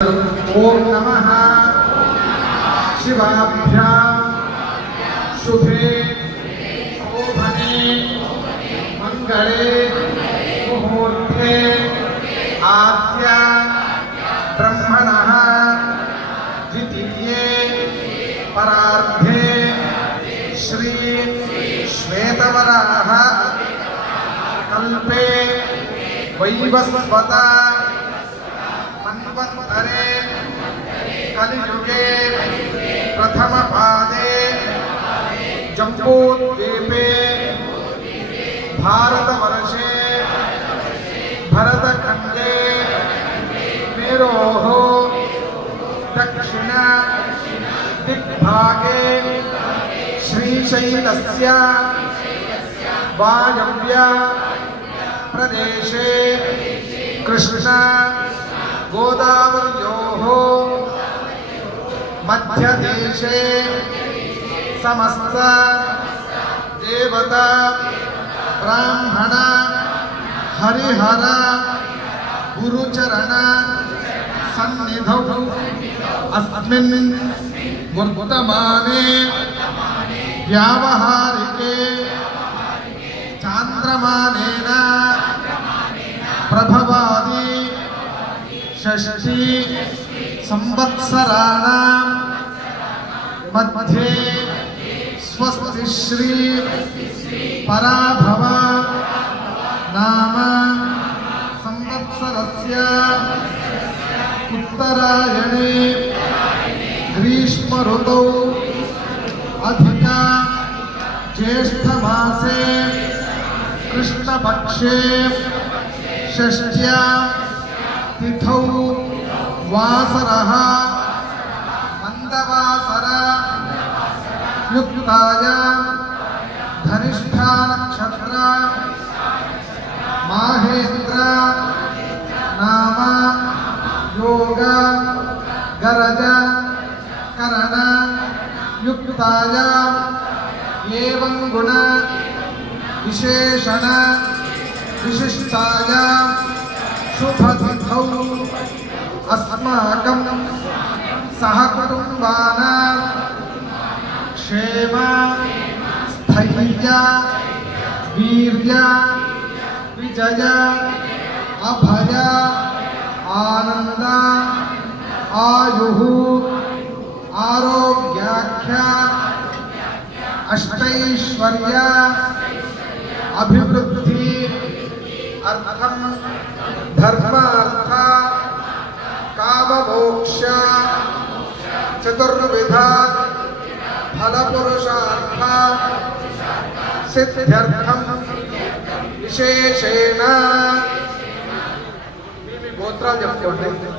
ओम नमः शिवाभ्यां शुभे शोभने मंगले मुहूर्ते आद्य ब्रह्मणः द्वितीये परार्धे श्री श्वेतवराह कल्पे वैवस्वता मन्वन्तरे कलियुगे प्रथम पादे जम्बूद्वीपे भारतवर्षे भरतखण्डे मेरोः दक्षिण दिग्भागे श्रीशैलस्य वायव्य प्रदेशे कृष्ण गोदावर्योः मध्यदेशे समस्त देवता ब्राह्मण हरिहर गुरुचरण सन्निधौ अस्मिन् वर्तमाने व्यावहारिके चान्द्रमानेन प्रभवादि षष्ठी संवत्सराणां मध्ये स्वस्ति श्री पराभव नाम संवत्सरस्य उत्तरायणे ग्रीष्म ऋतौ अधिक ज्येष्ठमासे कृष्णपक्षे षष्ट्या तिथौ वासरः मंदवासर युक्तायां धनिष्ठा नक्षत्र माहेन्द्र नाम योग गरज करण युक्तायां एवं गुण विशेषण विशिष्टायां शुभतिथौ अस्माकं सहकुटुम्बानां क्षेम स्थैर्य वीर्य विजय अभय आनंद आयुः आरोग्याख्य अष्टैश्वर्य अभिवृद्धि अर्थम धर्मार्थ काममोक्ष चतुर्विध फलपुरुषार्थ सिद्ध्यर्थम विशेषेण మీ గోత్రాలు చెప్పుకోండి.